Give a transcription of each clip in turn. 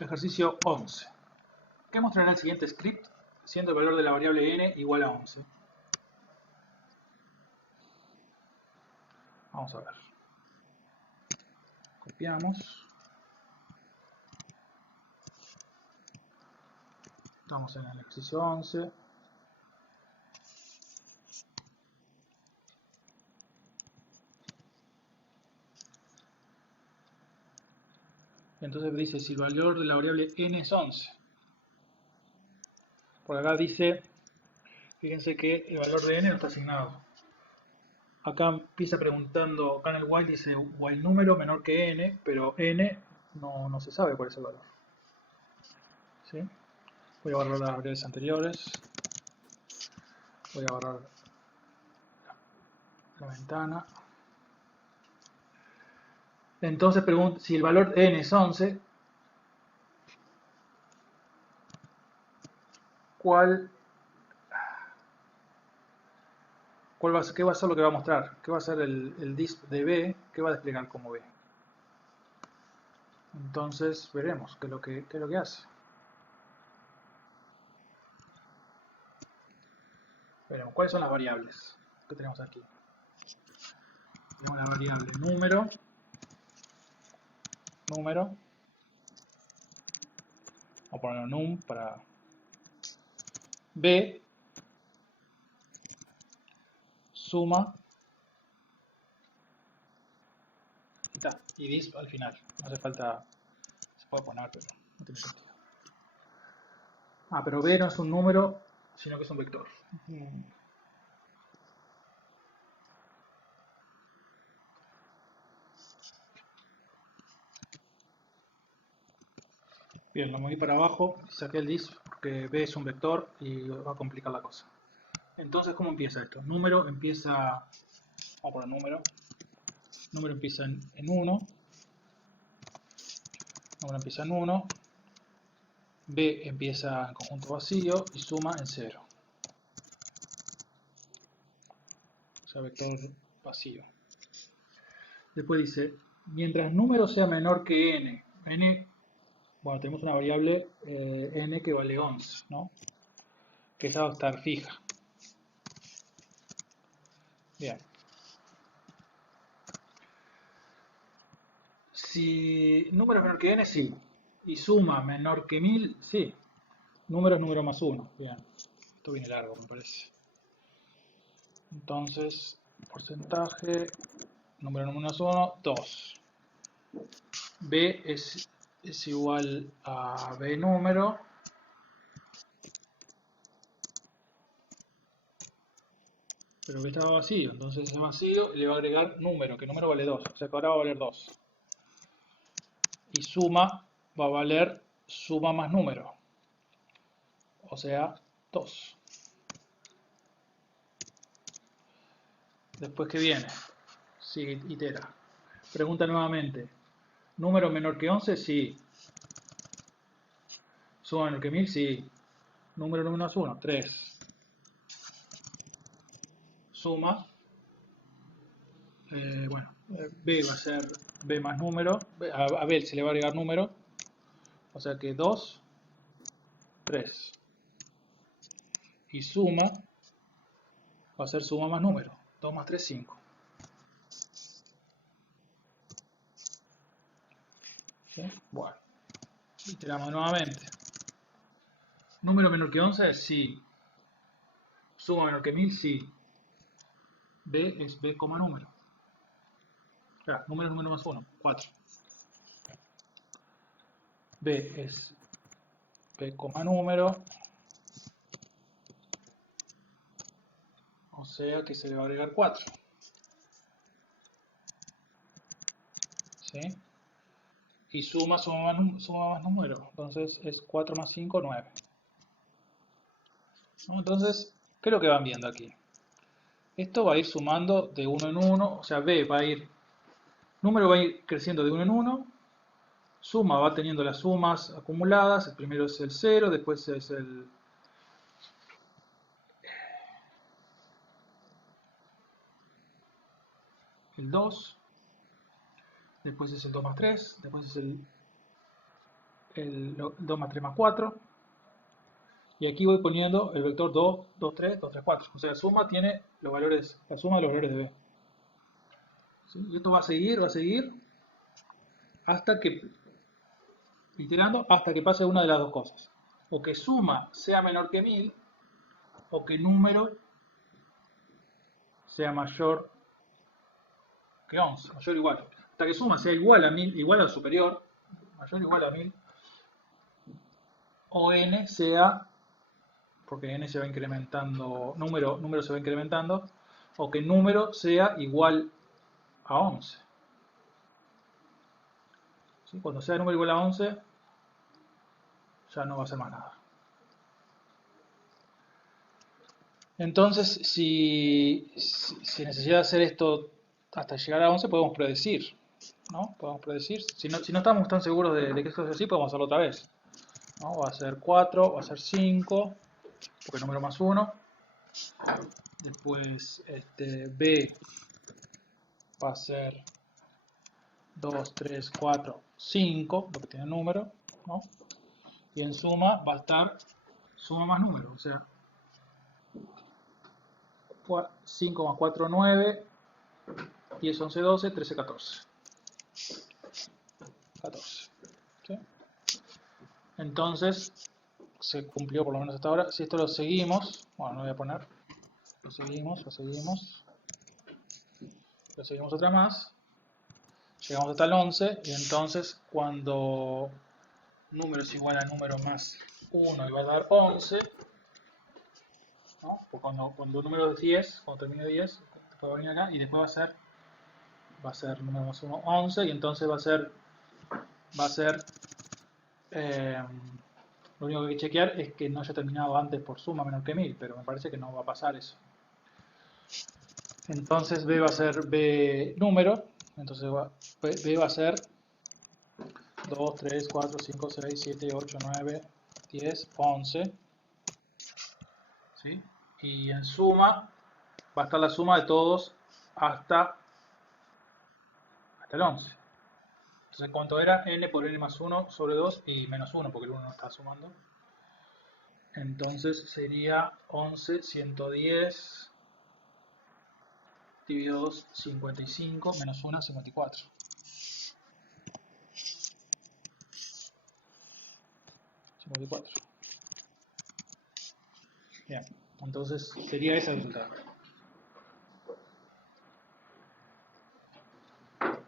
Ejercicio 11. ¿Qué mostrará el siguiente script siendo el valor de la variable n igual a 11? Vamos a ver. Copiamos. Estamos en el ejercicio 11. Entonces dice si el valor de la variable n es 11. Por acá dice, fíjense que el valor de n no está asignado. Acá empieza preguntando, acá en el while dice while número menor que n, pero n no se sabe cuál es el valor. ¿Sí? Voy a borrar las variables anteriores. Voy a borrar la ventana. Entonces pregunta si el valor n es 11, ¿qué va a ser lo que va a mostrar? ¿Qué va a ser el disp de B? ¿Qué va a desplegar como B? Entonces veremos qué es lo que hace. Veremos cuáles son las variables que tenemos aquí. Tenemos la variable número. Vamos a poner num para B, suma y disp al final. No hace falta, se puede poner, pero no tiene sentido. Pero B no es un número, sino que es un vector. Bien, lo moví para abajo, saqué el disp porque B es un vector y va a complicar la cosa. Entonces, ¿cómo empieza esto? Número empieza, vamos a poner número empieza en 1, número empieza en 1, B empieza en conjunto vacío y suma en 0. O sea, vector vacío. Después dice, mientras número sea menor que n, bueno, tenemos una variable n que vale 11, ¿no? Que esa va a estar fija. Bien. Si número es menor que n, sí. Y suma menor que 1000, sí. Número es número más 1. Bien. Esto viene largo, me parece. Entonces, porcentaje, número más 1, 2. B es igual a B número. Pero B estaba vacío, entonces es vacío y le va a agregar número, que número vale 2. O sea que ahora va a valer 2. Y suma va a valer suma más número. O sea, 2. Después, ¿qué viene? Sigue, itera. Pregunta nuevamente. ¿Número menor que 11? Sí. ¿Suma menor que 1000? Sí. ¿Número menos 1? 3. Suma. Bueno, B va a ser B más número. A B se le va a agregar número. O sea que 2, 3. Y suma va a ser suma más número. 2 más 3, 5. ¿Sí? Bueno, iteramos nuevamente. ¿Número menor que 11? Sí. ¿Suma menor que 1000? Sí. B es B, número. Claro, número más 1, 4. B es B, número. O sea que se le va a agregar 4. ¿Sí? Y suma más número. Entonces es 4 más 5, 9. ¿No? Entonces, ¿qué es lo que van viendo aquí? Esto va a ir sumando de 1 en 1. O sea, B va a ir... Número va a ir creciendo de 1 en 1. Suma va teniendo las sumas acumuladas. El primero es el 0, después es el 2. Después es el 2 más 3. Después es el el 2 más 3 más 4. Y aquí voy poniendo el vector 2, 2, 3, 2, 3, 4. O sea, la suma tiene los valores, la suma de los valores de B. ¿Sí? Y esto va a seguir hasta que, iterando, hasta que pase una de las dos cosas. O que suma sea menor que 1000, o que número sea mayor que 11, mayor o igual. Hasta que suma sea igual a 1000, igual al superior, mayor o igual a 1000, o n sea, porque n se va incrementando, número se va incrementando, o que número sea igual a 11. ¿Sí? Cuando sea número igual a 11, ya no va a ser más nada. Entonces, si necesidad de hacer esto hasta llegar a 11, podemos predecir, ¿no? Podemos predecir. Si no estamos tan seguros de que esto es así, podemos hacerlo otra vez, ¿no? Va a ser 4, va a ser 5, porque es número más 1. Después B va a ser 2, 3, 4, 5, lo que tiene número, ¿no? Y en suma va a estar suma más número, o sea, 5 más 4, 9, 10, 11, 12, 13, 14. 14. ¿Sí? Entonces, se cumplió por lo menos hasta ahora. Si esto lo seguimos, bueno, no voy a poner, lo seguimos otra más, llegamos hasta el 11, y entonces cuando número es igual a número más 1 y va a dar 11, ¿no? Pues cuando un número es 10, cuando termine 10, después va a venir acá y después va a ser número más 1, 11, y entonces va a ser lo único que hay que chequear es que no haya terminado antes por suma menor que 1000, pero me parece que no va a pasar eso. Entonces B va a ser B número, entonces B va a ser 2, 3, 4, 5, 6, 7, 8, 9, 10, 11. ¿Sí? Y en suma va a estar la suma de todos hasta el 11. Entonces, ¿cuánto era? N por N más 1 sobre 2 y menos 1, porque el 1 no está sumando. Entonces sería 11, 110 dividido 2, 55, menos 1, 54. 54. Bien, entonces sería ese el resultado.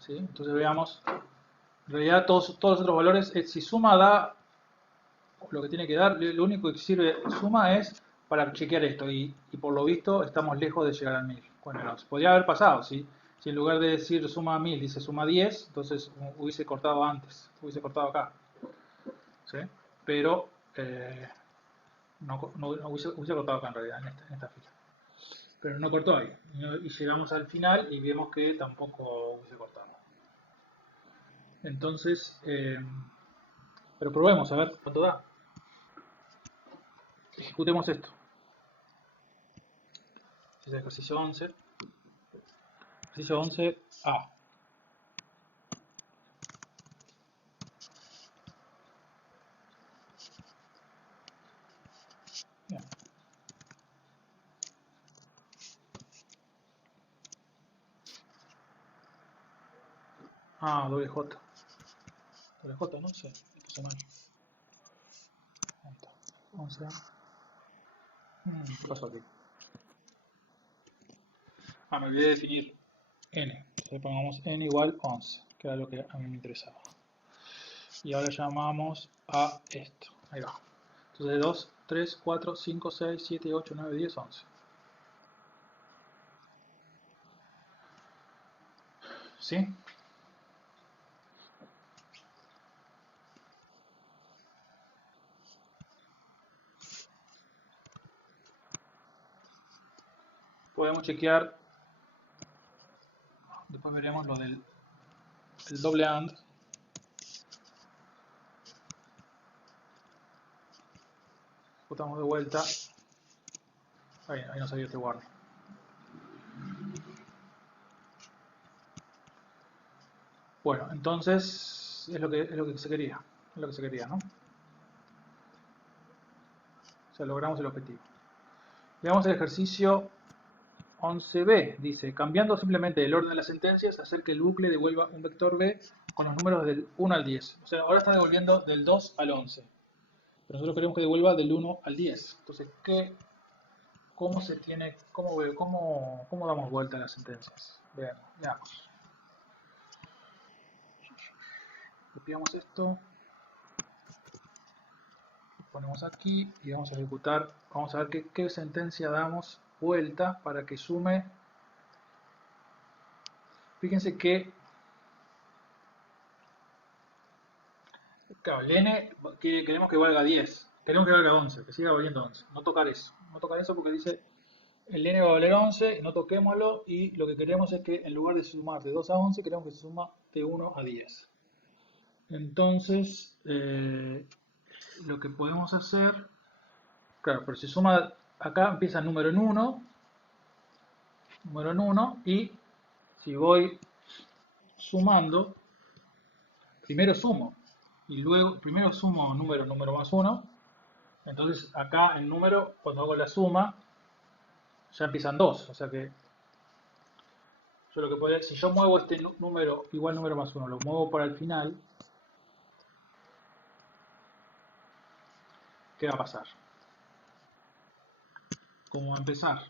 ¿Sí? Entonces veamos, en realidad todos los otros valores, si suma da lo que tiene que dar, lo único que sirve suma es para chequear esto, y por lo visto estamos lejos de llegar al 1000. Bueno, podría haber pasado, ¿sí? Si en lugar de decir suma 1000 dice suma 10, entonces hubiese cortado antes, hubiese cortado acá. ¿Sí? Pero no hubiese cortado acá en realidad, en esta fila. Pero no cortó ahí. Y llegamos al final y vemos que tampoco hubiese cortado. Entonces, pero probemos a ver cuánto da. Ejecutemos esto. Este es el ejercicio 11. Ejercicio 11A. Bien. Ah, doble J. Doble J, no sé. Puse mal. 11A. ¿Qué pasó aquí? Ah, me olvidé de definir n. Entonces pongamos n igual 11, que era lo que a mí me interesaba. Y ahora llamamos a esto. Ahí va. Entonces 2, 3, 4, 5, 6, 7, 8, 9, 10, 11. ¿Sí? Podemos chequear, después veremos lo del doble AND. Botamos de vuelta. Ahí no salió este warning. Bueno, entonces es lo que se quería. lo que se quería, ¿no? O sea, logramos el objetivo. Le damos el ejercicio 11b. Dice, cambiando simplemente el orden de las sentencias, hacer que el bucle devuelva un vector b con los números del 1 al 10. O sea, ahora está devolviendo del 2 al 11. Pero nosotros queremos que devuelva del 1 al 10. Entonces, ¿cómo se tiene, cómo damos vuelta a las sentencias? Veamos. Copiamos esto, ponemos aquí y vamos a ejecutar. Vamos a ver qué sentencia damos vuelta para que sume. Fíjense que, claro, el n queremos que valga 10. Queremos que valga 11, que siga valiendo 11. No tocar eso. No tocar eso porque dice el n va a valer 11, no toquémoslo, y lo que queremos es que en lugar de sumar de 2 a 11, queremos que se suma de 1 a 10. Entonces, lo que podemos hacer, claro, pero si suma, acá empieza número en 1, y si voy sumando, primero sumo, y luego, primero sumo número más 1, entonces acá el número, cuando hago la suma, ya empiezan 2, o sea que yo lo que podría, si yo muevo este número igual número más 1, lo muevo para el final, ¿qué va a pasar? ¿Cómo va a empezar?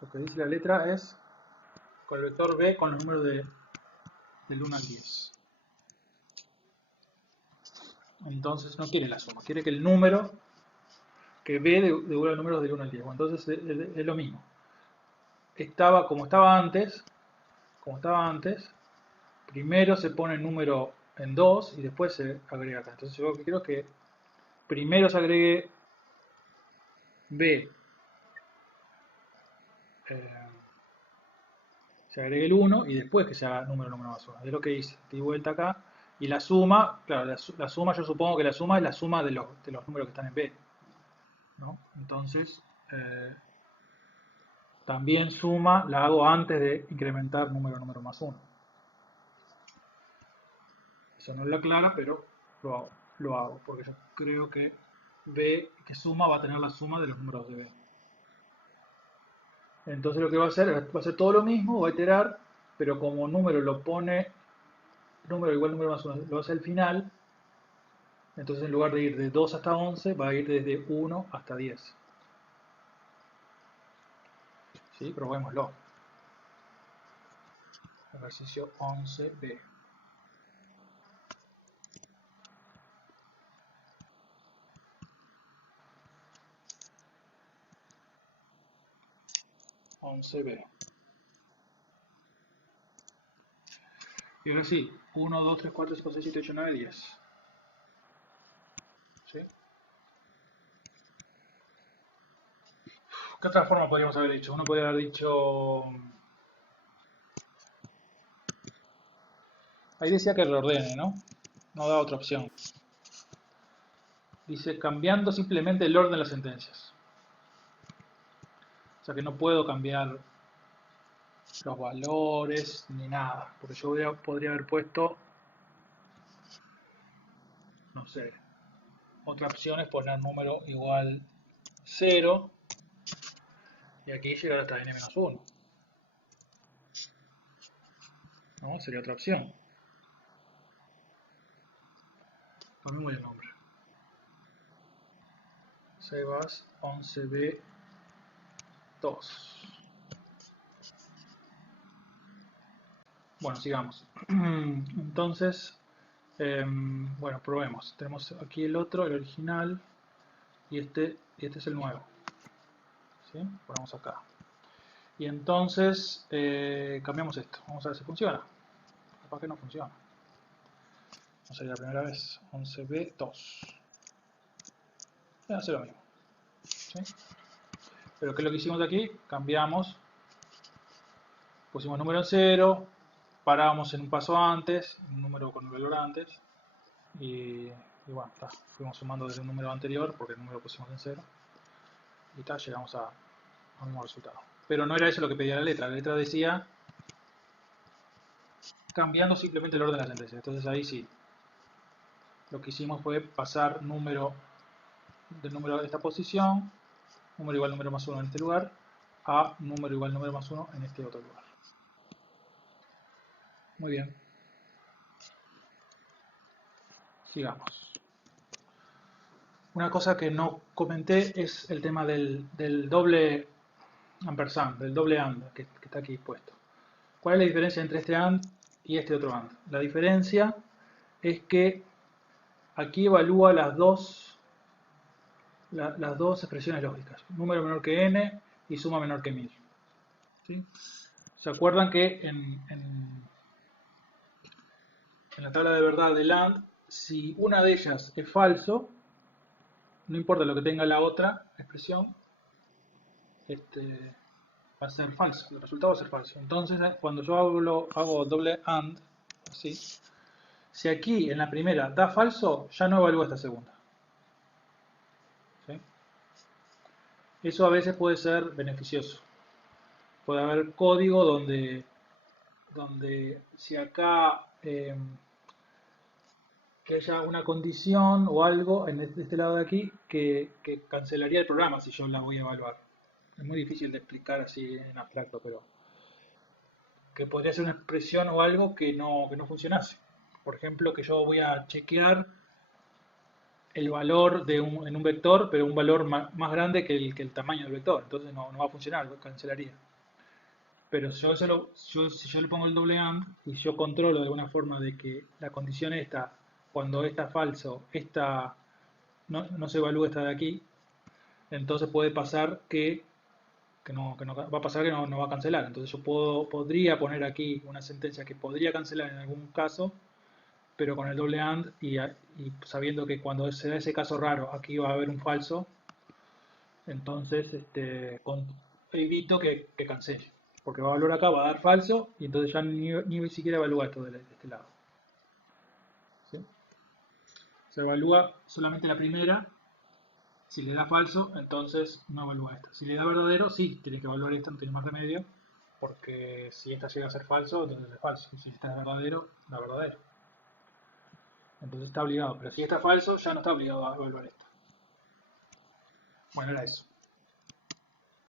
Lo que dice la letra es con el vector b con los números del 1 al 10. Entonces no quiere la suma, quiere que el número, que b devuelva números del 1 al 10. Bueno, entonces es lo mismo. Como estaba antes, primero se pone el número en 2 y después se agrega acá. Entonces yo lo que quiero es que primero se agregue b, se agregue el 1 y después que se haga número más 1. Es lo que hice. Di vuelta acá. Y la suma, claro, la suma, yo supongo que la suma es la suma de los números que están en b, ¿no? Entonces, también suma la hago antes de incrementar número más 1. Eso no es la clara, pero lo hago, porque yo creo que b que suma va a tener la suma de los números de b. Entonces lo que va a hacer todo lo mismo, va a iterar, pero como número lo pone número igual número más 1, lo hace al final, entonces en lugar de ir de 2 hasta 11, va a ir desde 1 hasta 10. ¿Sí? Probémoslo. Ejercicio 11b. 11b. Y ahora sí, 1, 2, 3, 4, 5, 6, 7, 8, 9, 10. ¿Sí? ¿Qué otra forma podríamos haber dicho? Uno podría haber dicho... Ahí decía que reordene, ¿no? No da otra opción. Dice cambiando simplemente el orden de las sentencias. O sea que no puedo cambiar los valores ni nada. Porque yo podría haber puesto, no sé, otra opción es poner número igual 0 y aquí llegar hasta n-1. ¿No? Sería otra opción. Ponemos el nombre. Sebas 11b 2. Bueno, sigamos. Entonces, bueno, probemos. Tenemos aquí el otro, el original, y este es el nuevo. ¿Sí? Ponemos acá. Y entonces cambiamos esto. Vamos a ver si funciona. Capaz que no funciona. Vamos a salir la primera vez. 11b 2. Hace lo mismo. ¿Sí? Pero ¿qué es lo que hicimos aquí? Cambiamos. Pusimos número en 0. Parábamos en un paso antes. Un número con un valor antes. Y bueno, fuimos sumando desde un número anterior porque el número lo pusimos en 0. y tal, llegamos a un mismo resultado. Pero no era eso lo que pedía la letra. La letra decía cambiando simplemente el orden de la sentencia. Entonces ahí sí, lo que hicimos fue pasar número del número de esta posición, número igual número más 1 en este lugar, a número igual número más 1 en este otro lugar. Muy bien. Sigamos. Una cosa que no comenté es el tema del doble ampersand, del doble AND que está aquí puesto. ¿Cuál es la diferencia entre este AND y este otro AND? La diferencia es que aquí evalúa las dos expresiones lógicas, número menor que n y suma menor que 1000. ¿Sí? ¿Se acuerdan que en la tabla de verdad del AND, si una de ellas es falso, no importa lo que tenga la otra expresión, va a ser falso, el resultado va a ser falso. Entonces, cuando yo hago doble AND, así, si aquí en la primera da falso, ya no evalúa esta segunda. ¿Sí? Eso a veces puede ser beneficioso. Puede haber código donde si acá que haya una condición o algo en este lado de aquí que cancelaría el programa si yo la voy a evaluar. Es muy difícil de explicar así en abstracto, pero que podría ser una expresión o algo que no funcionase. Por ejemplo, que yo voy a chequear el valor en un vector, pero un valor más grande que el tamaño del vector. Entonces no va a funcionar, lo cancelaría. Pero si yo le pongo el doble AND y yo controlo de alguna forma de que la condición esta, cuando esta es falso, esta no se evalúa esta de aquí, entonces puede pasar que no va a pasar que no va a cancelar. Entonces yo podría poner aquí una sentencia que podría cancelar en algún caso, pero con el doble AND y sabiendo que cuando se da ese caso raro aquí va a haber un falso, entonces evito que cancele. Porque va a valor acá, va a dar falso y entonces ya ni siquiera evalúa esto de este lado. ¿Sí? Se evalúa solamente la primera. Si le da falso, entonces no evalúa esta. Si le da verdadero, sí, tiene que evaluar esta, no tiene más remedio. Porque si esta llega a ser falso, entonces es falso. Y si esta es verdadero, da verdadero. Entonces está obligado. Pero si está falso, ya no está obligado a evaluar esta. Bueno, era eso.